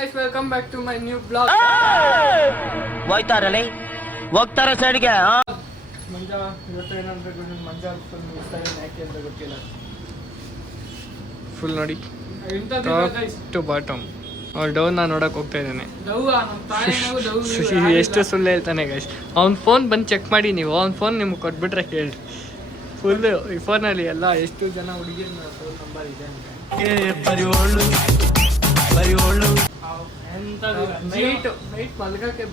Guys welcome back to my new blog ಹೋಯ್ತಾರಲ್ಲ? ಹೋಗ್ತಾರ ಸೈಡ್ಗೆ ಮಂಜ ಇವತ್ತು ಏನಂದ್ರೆ ಮಂಜ ಫುಲ್ ಯಾಕೆ ಅಂತ ಗೊತ್ತಿಲ್ಲ. ಫುಲ್ ನೋಡಿ. Top to bottom all down ನಾನು ನೋಡಕ್ ಹೋಗ್ತಾ ಇದ್ದೇನೆ. ಎಷ್ಟು ಸುಳ್ಳು ಹೇಳ್ತಾನೆ ಗೈಸ್ ಅವ್ನ ಫೋನ್ ಬಂದು ಚೆಕ್ ಮಾಡಿ ನೀವು. ಅವ್ನ ಫೋನ್ ನಿಮ್ಗೆ ಕೊಟ್ಬಿಟ್ರೆ ಕೇಳಿ. ಫುಲ್ ಈ ಫೋನಲ್ಲಿ ಎಲ್ಲ ಎಷ್ಟು ಜನ ಹುಡುಗಿಯರ ಫೋನ್ ನಂಬರ್ ಇದೆ ಅಂತ. ನೈಟ್ ನೈಟ್ ಮಲ್ಗಕ್ಕೆ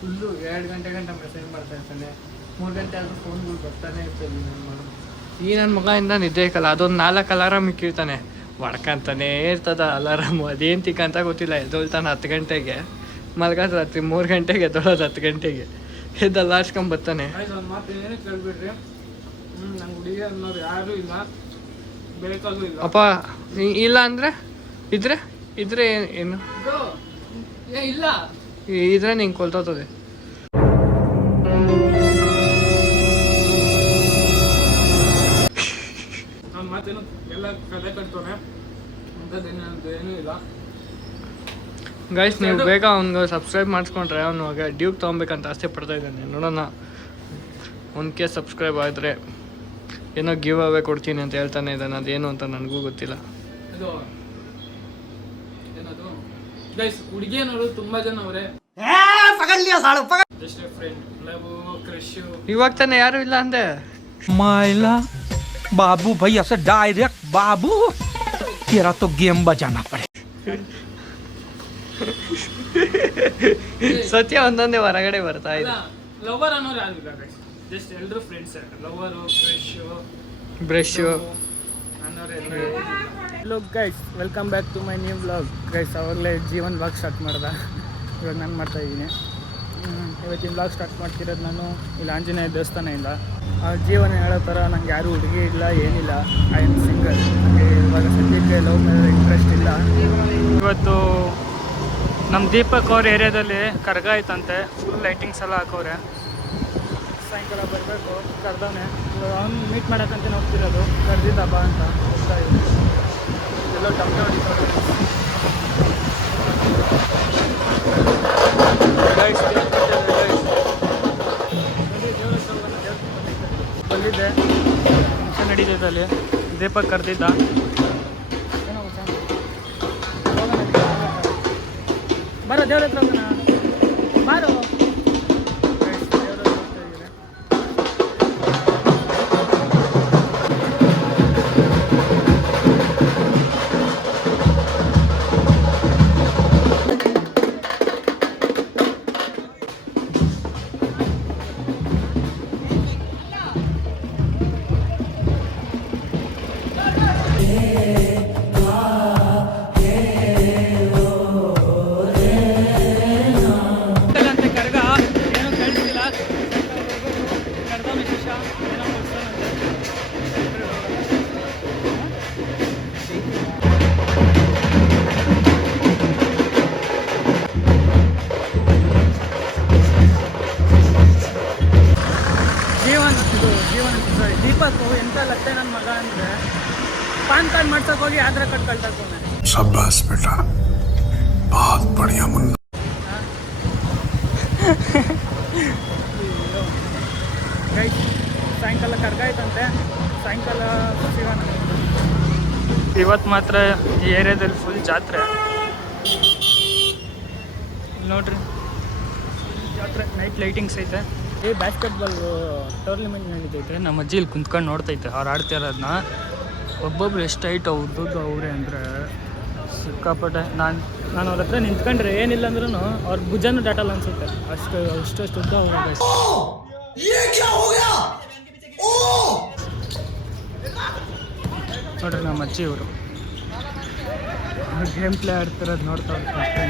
ಫುಲ್ಲು ಎರಡು ಗಂಟೆ ಗಂಟೆ ಮೆಸೇಜ್ ಮಾಡ್ತಾ ಇರ್ತಾನೆ. ಮೂರು ಗಂಟೆ ಆದ್ರೂ ಫೋನ್ಗಳು ಬರ್ತಾನೆ ಇರ್ತೀನಿ ನನ್ನ ಮಗ. ಈ ನನ್ನ ಮಗದಿಂದ ನಿದ್ದೆ ಇಕ್ಕಲ್ಲ. ಅದೊಂದು ನಾಲ್ಕು ಅಲಾರಾಮ್ ಇಕ್ಕಿರ್ತಾನೆ. ಹೊಡ್ಕಂತಾನೆ ಇರ್ತದ ಅಲಾರಾಮು ಅದೇನು ತಿಕ್ಕಂತ ಗೊತ್ತಿಲ್ಲ. ಎದ್ದೊಳ್ತಾನೆ ಹತ್ತು ಗಂಟೆಗೆ. ಮಲ್ಗದ ರಾತ್ರಿ ಮೂರು ಗಂಟೆಗೆ ಎದ್ದೊಳೋದು ಹತ್ತು ಗಂಟೆಗೆ. ಎದ್ದ ಅಲ್ಲಾಡ್ಸ್ಕೊಂಡ್ ಬರ್ತಾನೆ. ಒಂದು ಮಾತು ಏನೇ ಕೇಳ್ಬಿಡ್ರಿ. ನಂಗೆ ಹುಡುಗಿ ಅನ್ನೋರು ಯಾರೂ ಇಲ್ಲ. ಬೇಕಾಗೂ ಇಲ್ಲ. ಅಪ್ಪ ಇಲ್ಲ ಅಂದರೆ? ಇದ್ರೆ? ಇದ್ರೆ ಏನು? ಏನು ಇಲ್ಲ. ಇದ್ರೆ ನಿಂಗೆ ಕೊಲ್ತೋತದೆ. ನನ್ನ ಮಾತೇನು ಎಲ್ಲ ಕತೆ ಕಟ್ತಾನೆ ಅಂಥದ್ದೇನು ಇಲ್ಲ. ಗೈಸ್ ನೀವು ಬೇಗ ಅವ್ನಿಗೆ ಸಬ್ಸ್ಕ್ರೈಬ್ ಮಾಡಿಸ್ಕೊಂಡ್ರೆ ಅವನು ಡ್ಯೂಕ್ ತೊಗೊಬೇಕಂತ ಆಸೆ ಪಡ್ತಾ ಇದ್ದಾನೆ. ನೋಡೋಣ. ಒಂದು ಕೇಸ್ ಸಬ್ಸ್ಕ್ರೈಬ್ ಆದರೆ ಏನೋ ಗಿವ್ ಅವೇ ಕೊಡ್ತೀನಿ ಅಂತ ಹೇಳ್ತಾನೆ ಇದ್ದಾನೆ. ಅದೇನು ಅಂತ ನನಗೂ ಗೊತ್ತಿಲ್ಲ. ಗೈಸ್ ಹುಡುಗಿ ಅನ್ನೋರು ತುಂಬಾ ಜನ ಅವರೇ ಜಸ್ಟ್ ಫ್ರೆಂಡ್ ಲವ್ ಕ್ರಶ್ ಇವಾಗ ತಾನೆ ಯಾರು ಇಲ್ಲ ಅಂದೆ मायला बाबू भाई ऐसे डायरेक्ट बाबू तेरा तो गेम बजाना पड़े ಸತ್ಯ ಒಂದೊಂದೇ ಹೊರಗಡೆ ಬರ್ತಾ ಇದೆ ಲವರ್ ಅನ್ನೋರು ಯಾರು ಇಲ್ಲ ಗೈಸ್ ಜಸ್ಟ್ ಎಲ್ಲರೂ friends lover crush brush hello guys welcome back to my new blog guys ಅವಾಗಲೇ ಜೀವನ್ ಬ್ಲಾಗ್ ಸ್ಟಾರ್ಟ್ ಮಾಡ್ದೆ. ಇವಾಗ ನಾನು ಮಾಡ್ತಾ ಇದ್ದೀನಿ. ಇವತ್ತಿನ ಬ್ಲಾಗ್ ಸ್ಟಾರ್ಟ್ ಮಾಡ್ತಿರೋದು ನಾನು ಇಲ್ಲಿ ಆಂಜನೇಯ ದೇವಸ್ಥಾನ ಇಲ್ಲ ಆ ಜೀವನ ಹೇಳೋ ಥರ ನಂಗೆ ಯಾರೂ ಹುಡುಗಿ ಇಲ್ಲ, ಏನಿಲ್ಲ. ಐ ಆಮ್ ಸಿಂಗಲ್ ನನಗೆ ಇವಾಗ ಸದ್ಯಕ್ಕೆ ಲವ್ ಮೇಲೆ ಇಂಟ್ರೆಸ್ಟ್ ಇಲ್ಲ. ಇವತ್ತು ನಮ್ಮ ದೀಪಕ್ ಅವ್ರ ಏರಿಯಾದಲ್ಲಿ ಕರ್ಗ ಆಯ್ತಂತೆ ಫುಲ್ ಲೈಟಿಂಗ್ಸ್ ಎಲ್ಲ ಹಾಕೋರೆ ಸಾಯಂಕಾಲ ಬರಬೇಕು ಕರ್ದವನೇ ಅವ್ನು ಮೀಟ್ ಮಾಡೋಕ್ಕಂತ ಹೋಗ್ತಿರೋದು. ಕರ್ದಿದ್ದ ಬಾ ಅಂತ ಹೋಗ್ತಾ ಇದ್ದೀನಿ. ಎಲ್ಲೋ ಟಮಟೆ. ಬಂದಿದ್ದೆ ಫಂಕ್ಷನ್ ನಡೀತೈತೆ ಅಲ್ಲಿ. ದೀಪಕ್ ಕರೆದಿದ್ದ. ಬರ ದೇವ್ರ ಹತ್ರ ಅಂತೆ ಪಾನ್ ಕಾರ್ಡ್ ಮಾಡ್ಸಕ್ ಹೋಗಿ ಆಧಾರ್ ಕಾರ್ಡ್ ಕಳ್ತಾಕೋನೆ शाबाश बेटा बहुत बढ़िया मुन्ना ಗೈಸ್ ಸಾಯಂಕಾಲ ಕರ್ಗ ಐತಂತೆ ಸಾಯಂಕಾಲ ಸಿಗೋಣ ಇವತ್ತು ಮಾತ್ರ ಈ ಏರಿಯಾದಲ್ಲಿ ಫುಲ್ ಜಾತ್ರೆ ಇಲ್ಲ್ ನೋಡ್ರಿ ಜಾತ್ರೆ ನೈಟ್ ಲೈಟಿಂಗ್ಸ್ ಐತೆ ಈ ಬಾಸ್ಕೆಟ್ಬಾಲ್ ಟೂರ್ನಿಮೆಂಟ್ ನಡೀತೈತೆ ನಮ್ಮ ಅಜ್ಜಿ ಇಲ್ಲಿ ಕುಂತ್ಕೊಂಡು ನೋಡ್ತೈತೆ ಅವ್ರು ಆಡ್ತಿರೋದನ್ನ ಒಬ್ಬೊಬ್ರು ಎಷ್ಟು ಹೈಟ್ ದುಡ್ಡು ಅವ್ರೆ ಅಂದರೆ ಸಿಕ್ಕಾಪಟ್ಟೆ. ನಾನು ನಾನು ಅವ್ರ ಹತ್ರ ನಿಂತ್ಕೊಂಡ್ರೆ ಏನಿಲ್ಲ ಅಂದ್ರೂ ಅವ್ರ ಭುಜನೂ ದಾಟಲ್ಲ ಅನ್ಸುತ್ತೆ. ಅಷ್ಟು ಅಷ್ಟು ಅಷ್ಟು ಉದ್ದ ಅವ್ರ. ನೋಡ್ರಿ ನಮ್ಮ ಅಜ್ಜಿ ಇವರು. ಗೇಮ್ ಪ್ಲೇ ಆಡ್ತಿರೋದು ನೋಡ್ತಾ ಇರ್ತಾರೆ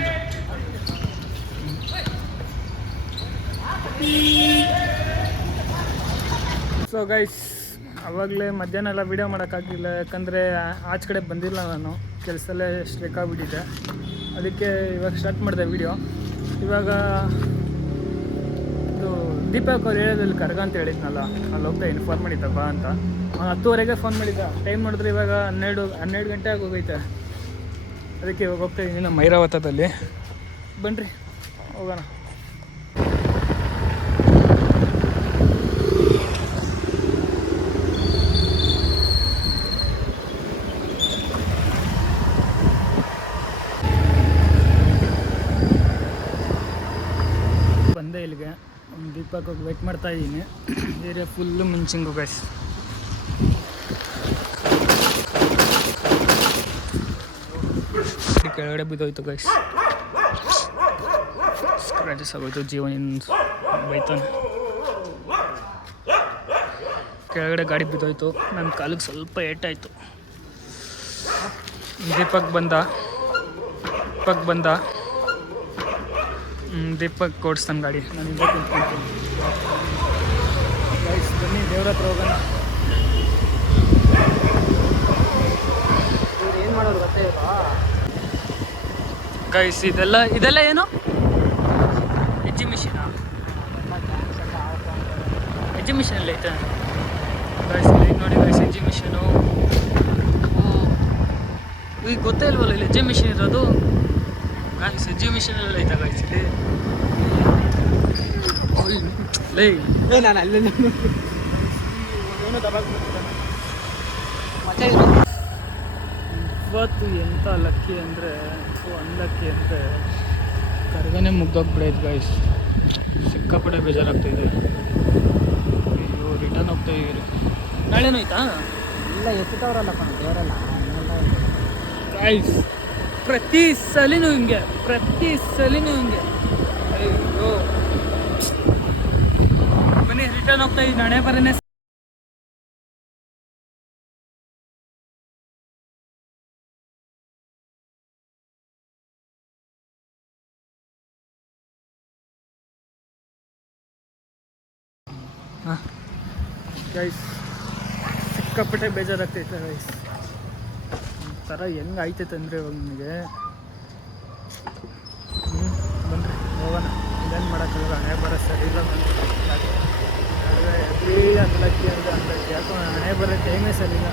ಸೊ ಗೈಸ್ ಅವಾಗಲೇ ಮಧ್ಯಾಹ್ನ ಎಲ್ಲ ವೀಡಿಯೋ ಮಾಡೋಕ್ಕಾಗಿಲ್ಲ ಯಾಕಂದರೆ ಆಚೆ ಕಡೆ ಬಂದಿಲ್ಲ ನಾನು. ಕೆಲಸದಲ್ಲೇ ಸ್ಟ್ರೇಕ್ ಆಗಿಬಿಟ್ಟಿದ್ದೆ. ಅದಕ್ಕೆ ಇವಾಗ ಸ್ಟಾರ್ಟ್ ಮಾಡಿದೆ ವೀಡಿಯೋ ಇವಾಗ ಇದು ದೀಪಕ್ ಅವ್ರು ಹೇಳೋದಲ್ಲಿ ಕರ್ಗ ಅಂತ ಹೇಳಿದ್ನಲ್ಲ, ಅಲ್ಲಿ ಹೋಗ್ತಾ ಇನ್ಫಾರ್ಮ್ ಮಾಡಿದ್ದ ಬಾ ಅಂತ. ಹತ್ತುವರೆಗೆ ಫೋನ್ ಮಾಡಿದ್ದ. ಟೈಮ್ ನೋಡಿದ್ರೆ ಇವಾಗ ಹನ್ನೆರಡು ಹನ್ನೆರಡು ಗಂಟೆ ಆಗಿ ಅದಕ್ಕೆ ಇವಾಗ ಹೋಗ್ತಾ ಇದ್ದೀನಿ ನಮ್ಮ ಐರಾವತದಲ್ಲಿ. ಬನ್ನಿರಿ ಹೋಗೋಣ ಬಂದೆ ಇಲ್ಲಿಗೆ ಒಂದು ದೀಪಕ್ಕೆ ಹೋಗಿ ವೆಯ್ಟ್ ಮಾಡ್ತಾ ಇದ್ದೀನಿ ಏರಿಯಾ ಫುಲ್ಲು ಮಿಂಚಿಂಗು ಗೈಸ್ ಕೆಳಗಡೆ ಬಿದ್ದೋಯ್ತು ಗೈಸ್ ಸ್ಕ್ರಾಚಸ್ ಆಗೋಯ್ತು ಜೀವನ ಬೈತಾನೆ. ಕೆಳಗಡೆ ಗಾಡಿ ಬಿದ್ದೋಯ್ತು. ನನ್ನ ಕಾಲಿಗೆ ಸ್ವಲ್ಪ ಏಟಾಯಿತು. ದೀಪಕ್ ಬಂದ. ದೀಪಕ್ ಬಂದ. ದೀಪಕ್ ಕೊಡಿಸ್ತಾನೆ ಗಾಡಿ. ನಾನು ಹಿಂದೆ ಕುಂತ್ಕೊಳ್ತೀನಿ ಬನ್ನಿ ದೇವ್ರ ಹತ್ರ ಹೋಗೋಣ. ಏನು ಮಾಡೋದು ಗೊತ್ತೇ ಇಲ್ವಾ? ಗೈಸ್ ಇದೆಲ್ಲ ಇದೆಲ್ಲ ಏನು? ಎಕ್ಸಿಬಿಷನಾ ಎಕ್ಸಿಬಿಷನ್ ಎಲ್ಲ ಐತೆ. ಗೈಸ್ ಇಲ್ಲಿ ನೋಡಿ ಗೈಸ್ ಎಕ್ಸಿಬಿಷನು ಈಗ ಗೊತ್ತೇ ಇಲ್ವಲ್ಲ ಇಲ್ಲಿ ಎಕ್ಸಿಬಿಷನ್ ಇರೋದು? ಗೈಸ್ ಮಿಷನ್ ಎಲ್ಲ ಐತೆ ಲೇ. ಏ ನಾನು ಅಲ್ಲೇ ಇವತ್ತು ಎಂಥ ಲಕ್ಕಿ ಅಂದರೆ ಅನ್ಲಕ್ಕಿ ಅಂದರೆ ಕರ್ಗನೆ ಮುಗ್ದೋಗ್ಬಿಡೈತೆ ಗಾಯ್ಸ್ ಸಿಕ್ಕಾಪಡೆ ಬೇಜಾರಾಗ್ತಾಯಿದೆ ಅಯ್ಯೋ ರಿಟರ್ನ್ ಹೋಗ್ತಾ ಇದೀರಿ ನಾಳೆನೂ ಆಯ್ತಾ? ಇಲ್ಲ ಎತ್ತುತ್ತವ್ರಲ್ಲ ಕಣ ದೇವರಲ್ಲ ಗೈಸ್ ಪ್ರತಿ ಸಲಿನೂ ಹಿಂಗೆ, ಪ್ರತಿ ಸಲಿನೂ ಹಿಂಗೆ. ಅಯ್ಯೋ. ಮನೆ ರಿಟರ್ನ್ ಹೋಗ್ತಾ ಇದ್ದೀನಿ, ಹಣೆ ಬರನೇ ಗೈಸ್ ಸಿಕ್ಕಾಪಟ್ಟೆ ಬೇಜಾರಾಗ್ತೈತೆ ಗೈಸ್ ಒಂಥರ ಹೆಂಗೆ ಆಯ್ತೈತೆ ಅಂದರೆ ಇವಾಗ ನನಗೆ ಬನ್ನಿರಿ ಹೋಗೋಣ. ಇದೇನು ಮಾಡೋಕ್ಕಾಗಲ್ಲ, ಹಣೆ ಬರ ಸರಿ ಇಲ್ಲ ಎವ್ರಿ ಅನ್ಲಕ್ಕಿ ಅಂದರೆ ಅನ್ಲಕ್ಕಿ ಯಾಕೋ ಹಣೆ ಬರೋ ಟೈಮೇ ಸರಿ ಇಲ್ಲ.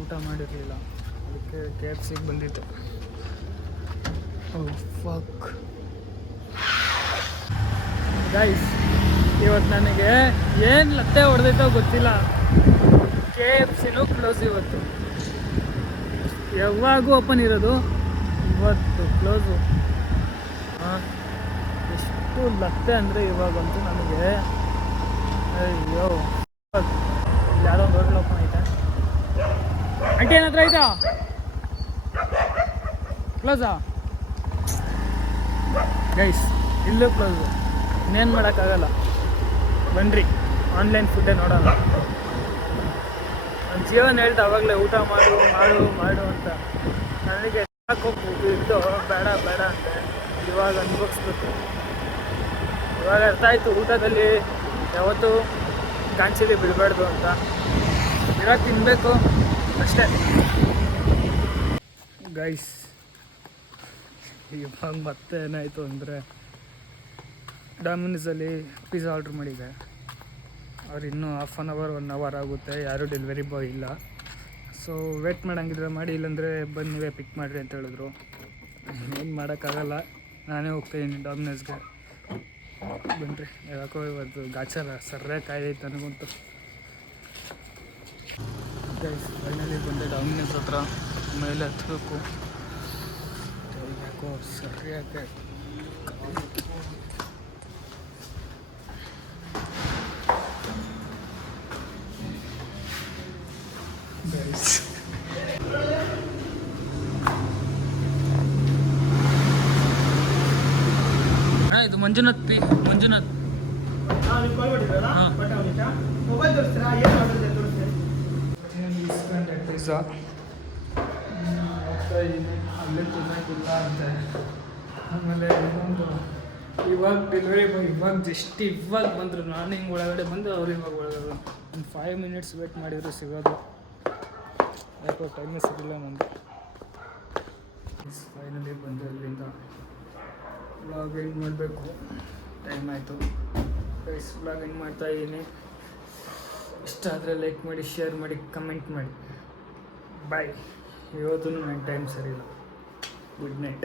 ಊಟ ಮಾಡಿರಲಿಲ್ಲ. ಅದಕ್ಕೆ ಕೆ ಎಫ್ ಸಿಗೆ ಬಂದಿತ್ತು ಓ ಫಕ್ ಗೈಸ್ ಇವತ್ತು ನನಗೆ ಏನು ಲತ್ತೆ ಹೊಡೆದೈತೋ ಗೊತ್ತಿಲ್ಲ. ಕೆ ಎಫ್ ಸಿನೂ ಕ್ಲೋಸ್ ಇವತ್ತು. ಯಾವಾಗೂ ಓಪನ್ ಇರೋದು ಇವತ್ತು ಕ್ಲೋಸು ಹಾಂ, ಎಷ್ಟು ಲತ್ತೆ ಅಂದರೆ ಇವಾಗಂತೂ ನನಗೆ. ಅಯ್ಯೋ, ಯಾರೋ ಒಂದು ಓಪನ್ ಐತೆ. ಅಂಟಿ ಏನತ್ರ ಆಯ್ತಾ? ಕ್ಲೋಸಾ ಗೈಸ್ ಇಲ್ಲೂ ಕ್ಲೋಸು ಇನ್ನೇನು ಮಾಡೋಕ್ಕಾಗಲ್ಲ. ಬನ್ನಿರಿ ಆನ್ಲೈನ್ ಫುಡ್ಡೇ ನೋಡೋಣ. ನನ್ನ ಜೀವನ ಹೇಳ್ತಾ ಅವಾಗಲೇ, ಊಟ ಮಾಡು ಮಾಡು ಮಾಡು ಅಂತ. ನನಗೆ ಸಾಕು ಇಟ್ಟು ಬೇಡ ಬೇಡ ಅಂತ ಇವಾಗ ಅನ್ಭವಿಸ್ಬೇಕು ಇವಾಗ ಅರ್ಥ ಆಯಿತು, ಊಟದಲ್ಲಿ ಯಾವತ್ತೂ ಕಾಂಚಿಲಿ ಬಿಡಬಾರ್ದು ಅಂತ. ಇವಾಗ ತಿನ್ನಬೇಕು ಅಷ್ಟೇ. ಗೈಸ್ ಇವಾಗ ಮತ್ತೆ ಏನಾಯಿತು ಅಂದರೆ ಡಾಮಿನೋಸಲ್ಲಿ ಪಿಜ್ಜಾ ಆರ್ಡ್ರ್ ಮಾಡಿದ್ದೆ ಅವ್ರು ಇನ್ನೂ half an hour one hour ಆಗುತ್ತೆ. ಯಾರೂ ಡೆಲಿವರಿ ಬಾಯ್ ಇಲ್ಲ. ಸೊ ವೇಟ್ ಮಾಡೋಂಗಿದ್ರೆ ಮಾಡಿ, ಇಲ್ಲಾಂದರೆ ಬಂದು ನೀವೇ ಪಿಕ್ ಮಾಡಿರಿ ಅಂತ ಹೇಳಿದ್ರು. ಏನು ಮಾಡೋಕ್ಕಾಗಲ್ಲ. ನಾನೇ ಹೋಗ್ತಾಯಿದ್ದೀನಿ ಡಾಮಿನೋಸ್ಗೆ. ಬನ್ನಿರಿ ಯಾಕೋ ಇವತ್ತು ಗಾಚಾರ ಸರ್ರೆ ಕಾಯ್ದೈತೆ ನನಗಂತೂ. ಫೈನಲಿ ಬಂದೆ ಡಾಮಿನೋಸ್ ಹತ್ರ. ಮೇಲೆ ಹತ್ಬೇಕು. ಯಾಕೋ ಸರಿಯಾಗಿ ಮಂಜುನಾಥ್ ಪಿ ಮಂಜುನಾಥ್ ಅಲ್ಲೇ ಅಂತ ಆಮೇಲೆ ಇನ್ನೊಂದು ಇವಾಗ ಡೆಲಿವರಿ ಬಾಯ್ ಇವಾಗ ಜಸ್ಟ್ ಇವಾಗ ಬಂದರು ನಾನು ಹಿಂಗೆ ಒಳಗಡೆ ಬಂದು ಅವ್ರು ಇವಾಗ ಒಳಗಡೆ ಒಂದು ಫೈವ್ ಮಿನಿಟ್ಸ್ ವೇಟ್ ಮಾಡಿದ್ರು ಸಿಗೋದು ಯಾಕೋ ಟೈಮೇ ಸಿಗಲಿಲ್ಲ ನನಗೆ ಫೈನಲಿ ಬಂದು ಅಲ್ಲಿಂದ ಎಂಡ್ ಮಾಡಬೇಕು. ಟೈಮ್ ಆಯಿತು. ಗೈಸ್ ಬ್ಲಾಗ್ ಏನು ಮಾಡ್ತಾ ಇದ್ದೀನಿ. ಇಷ್ಟ ಆದರೆ ಲೈಕ್ ಮಾಡಿ ಶೇರ್ ಮಾಡಿ ಕಮೆಂಟ್ ಮಾಡಿ. ಬಾಯ್ ಇವತ್ತು ನನ್ನ ಟೈಮ್ ಸರಿ ಇಲ್ಲ. Good night